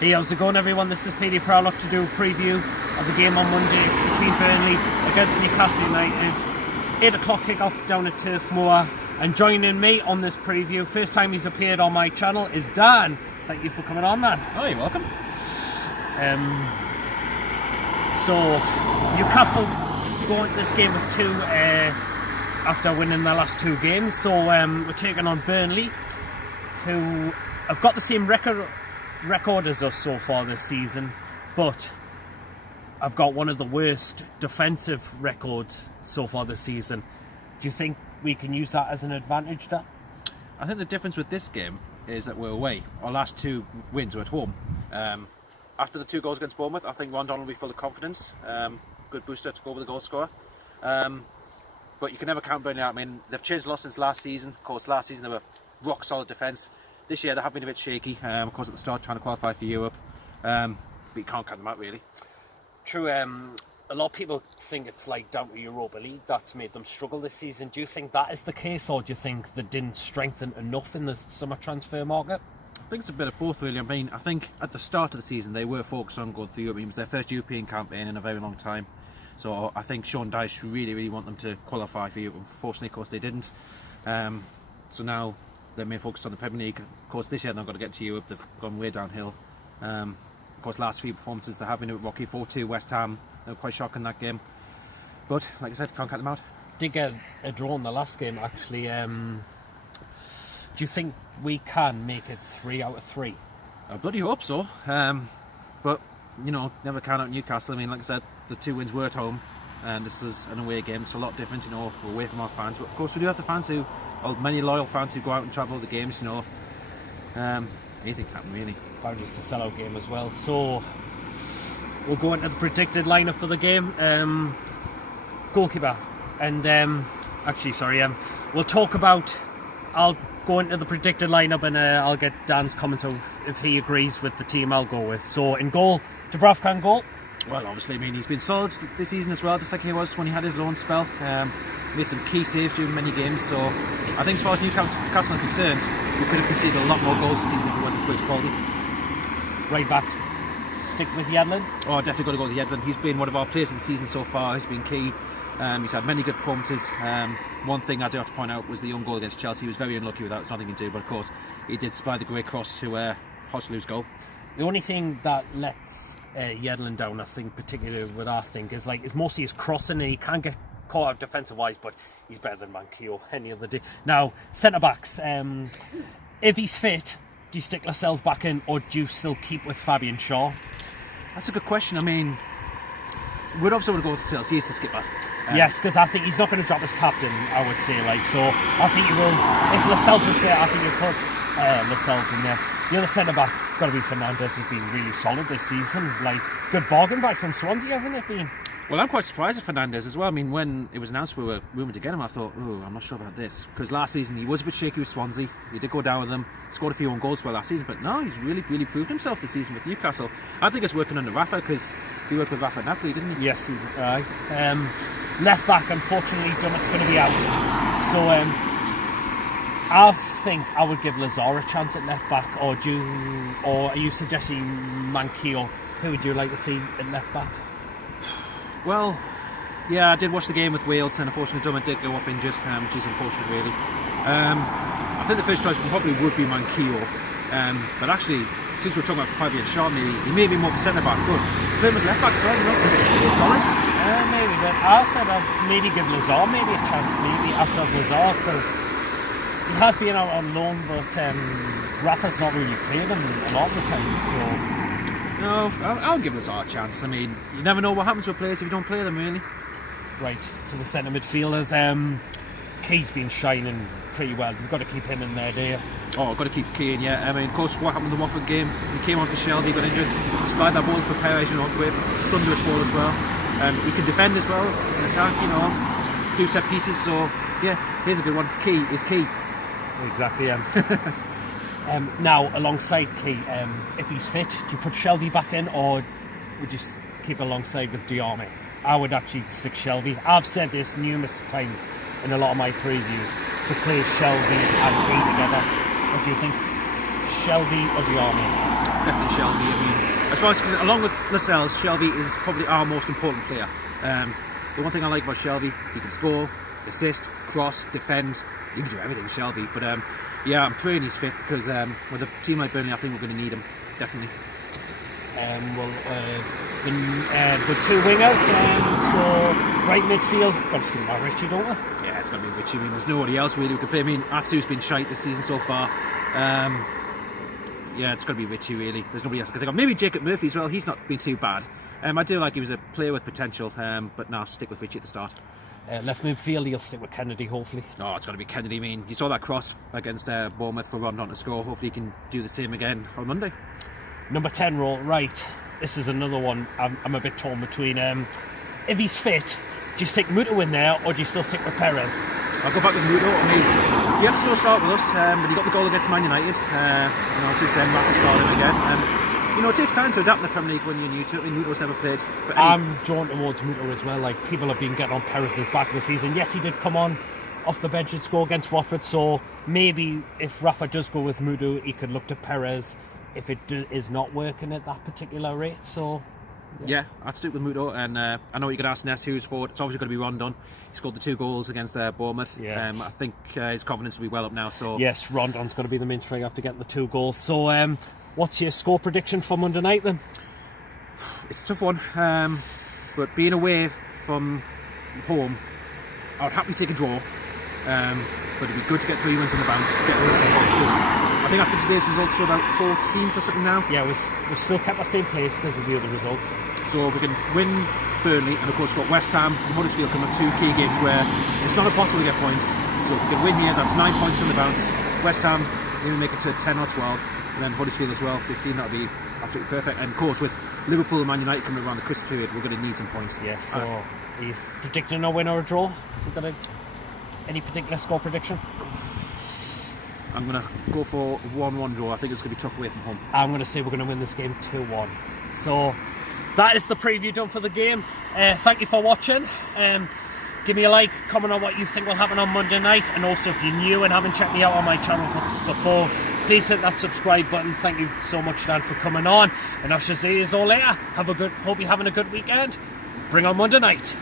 Hey, how's it going, everyone? This is PD Proudlock to do a preview of the game on Monday between Burnley against Newcastle United. 8 o'clock kick-off down at Turf Moor. And joining me on this preview, first time he's appeared on my channel, is Dan. Thank you for coming on, man. Oh, you're welcome. So, Newcastle go into this game with 2 after winning their last 2 games. So, we're taking on Burnley, who have got the same record as us so far this season, but I've got one of the worst defensive records so far this season. Do you think we can use that as an advantage, Dan? I think the difference with this game is that we're away. Our last 2 wins were at home. After the 2 goals against Bournemouth, I think Rondon will be full of confidence. Good booster to go with the goal scorer. But you can never count Burnley out. I mean, they've changed a lot since last season. Of course, last season they were rock solid defence. This year they have been a bit shaky, of course at the start trying to qualify for Europe, but you can't count them out really. True, a lot of people think it's like down to Europa League that's made them struggle this season. Do you think that is the case, or do you think they didn't strengthen enough in the summer transfer market? I think it's a bit of both really. I mean, I think at the start of the season they were focused on going through Europe. It was their first European campaign in a very long time. So I think Sean Dyche really want them to qualify for Europe. Unfortunately, of course, they didn't. So now they're main focused on the Premier League. Of course, this year they're not going to get to Europe. They've gone way downhill. Of course, last few performances they have been a bit rocky. 4-2 West Ham. They were quite shocking that game. But like I said, can't count them out. Did get a draw in the last game actually. Do you think we can make it 3 out of 3? I bloody hope so. But you know, never count out Newcastle. I mean, like I said, the 2 wins were at home, and this is an away game. It's a lot different, you know. We're away from our fans, but of course we do have the fans who. Well, many loyal fans who go out and travel the games, you know. Anything can happen, really. Apparently it's a sellout game as well. So we'll go into the predicted lineup for the game. Goalkeeper, and we'll talk about. I'll go into the predicted lineup, and I'll get Dan's comments of if he agrees with the team I'll go with. So in goal, Dubravka in goal. Well, obviously, I mean, he's been solid this season as well, just like he was when he had his loan spell. Made some key saves during many games, so I think as far as Newcastle are concerned, we could have conceded a lot more goals this season if it wasn't for his quality. Right back, stick with Yedlin. Oh, definitely got to go with Yedlin. He's been one of our players of the season so far. He's been key. He's had many good performances. One thing I do have to point out was the own goal against Chelsea. He was very unlucky with that. There's nothing he can do, but of course he did supply the great cross to Hosslu's goal. The only thing that lets Yedlin down, I think, particularly with is mostly his crossing, and he can get caught out defensive wise, but he's better than Manquillo any other day. Now, centre backs, if he's fit, do you stick Lascelles back in, or do you still keep with Fabian Shaw? That's a good question. I mean, we'd obviously want to go to Lascelles. He is the skipper. Yes, because I think he's not going to drop his captain, I would say. So I think you will. If Lascelles is there, I think you'll put Lascelles in there. The other centre back, it's got to be Fernandes, who's been really solid this season. Good bargain buy from Swansea, hasn't it been? Well, I'm quite surprised at Fernandes as well. I mean, when it was announced we were rumoured to get him, I thought, I'm not sure about this. Because last season he was a bit shaky with Swansea. He did go down with them, scored a few own goals well last season, but no, he's really proved himself this season with Newcastle. I think it's working under Rafa, because he worked with Rafa at Napoli, didn't he? Yes, left back, unfortunately, Dummett's going to be out. So I think I would give Lazar a chance at left back, or are you suggesting Manquillo? Who would you like to see at left back? Well, yeah, I did watch the game with Wales, and unfortunately Dummett did go off injured, which is unfortunate really. I think the first choice probably would be Manquillo, but actually, since we're talking about Fabian Shaw, he may be more of a centre back, but playing as left back as well, you know, he's solid. Maybe, but I said I'd maybe give Lazar maybe a chance, maybe after Lazar, because he has been out on loan, but Rafa's not really played him a lot of the time, so. No, I'll give Lazar a chance. I mean, you never know what happens with players if you don't play them, really. Right, to the centre midfielders. Key's been shining pretty well. You've got to keep him in there, do you? Oh, I've got to keep Key in, yeah. I mean, of course, what happened in the Watford game, he came on for Shelby, got injured. Despite that ball for Perez, you know, great thunderous ball as well. He can defend as well, in attack, you know, do set pieces. So, yeah, here's a good one. Key is key. Exactly, now, alongside Key, if he's fit, do you put Shelby back in, or would you keep alongside with Diarmi? I would actually stick Shelby. I've said this numerous times in a lot of my previews, to play Shelby and Key together. What do you think? Shelby or Diarmi? definitely Shelby. I mean, as far as, because along with Lascelles, Shelby is probably our most important player. The one thing I like about Shelby, he can score, assist, cross, defend. He can do everything, Shelby. But yeah, I'm praying he's fit, because with a team like Burnley, I think we're going to need him, definitely. The two wingers, so right midfield, got to stick with Richie, don't we? Yeah, it's going to be Richie. I mean, there's nobody else really who can play. I mean, Atsu's been shite this season so far. Yeah, it's going to be Richie, really. There's nobody else I can think of. Maybe Jacob Murphy as well. He's not been too bad. I do like he was a player with potential, but now stick with Richie at the start. Left midfield, he'll stick with Kennedy, hopefully. Oh, it's got to be Kennedy. I mean, you saw that cross against Bournemouth for Rondon to score. Hopefully he can do the same again on Monday. Number 10 role, right. This is another one I'm a bit torn between. If he's fit, do you stick Muto in there, or do you still stick with Perez? I'll go back with Muto. I mean, he had a slow start with us, but he got the goal against Man United. Since then, Rafa started again. It takes time to adapt in the Premier League when you're new to it. Muto's never played. But I'm drawn towards Muto as well. Like, people have been getting on Perez's back this season. Yes, he did come on off the bench and score against Watford, so maybe if Rafa does go with Muto, he could look to Perez if it is not working at that particular rate. So yeah, I'd stick with Muto, and I know you could ask Ness who's forward. It's obviously going to be Rondon. He scored the 2 goals against Bournemouth. Yeah. I think his confidence will be well up now. So yes, Rondon's going to be the main striker after getting the 2 goals. So what's your score prediction for Monday night then? It's a tough one, but being away from home, I would happily take a draw. But it'd be good to get 3 wins on the bounce, get rid of some points, because I think after today's results we're about 14th or something now. Yeah, we've still kept our same place because of the other results. So if we can win Burnley, and of course we've got West Ham and Huddersfield coming up, 2 key games where it's not impossible to get points. So if we can win here, that's 9 points on the bounce. West Ham, maybe make it to 10 or 12, and then Huddersfield as well, 15, that'll be absolutely perfect. And of course with Liverpool and Man United coming around the Christmas period, we're going to need some points. Yes, so are you predicting a win or a draw? Any particular score prediction? I'm going to go for 1-1 draw. I think it's going to be tough away from home. I'm going to say we're going to win this game 2-1. So that is the preview done for the game. Thank you for watching. Give me a like, comment on what you think will happen on Monday night, and also if you're new and haven't checked me out on my channel before, please hit that subscribe button. Thank you so much, Dan, for coming on, and I shall see you all later. Hope you're having a good weekend. Bring on Monday night.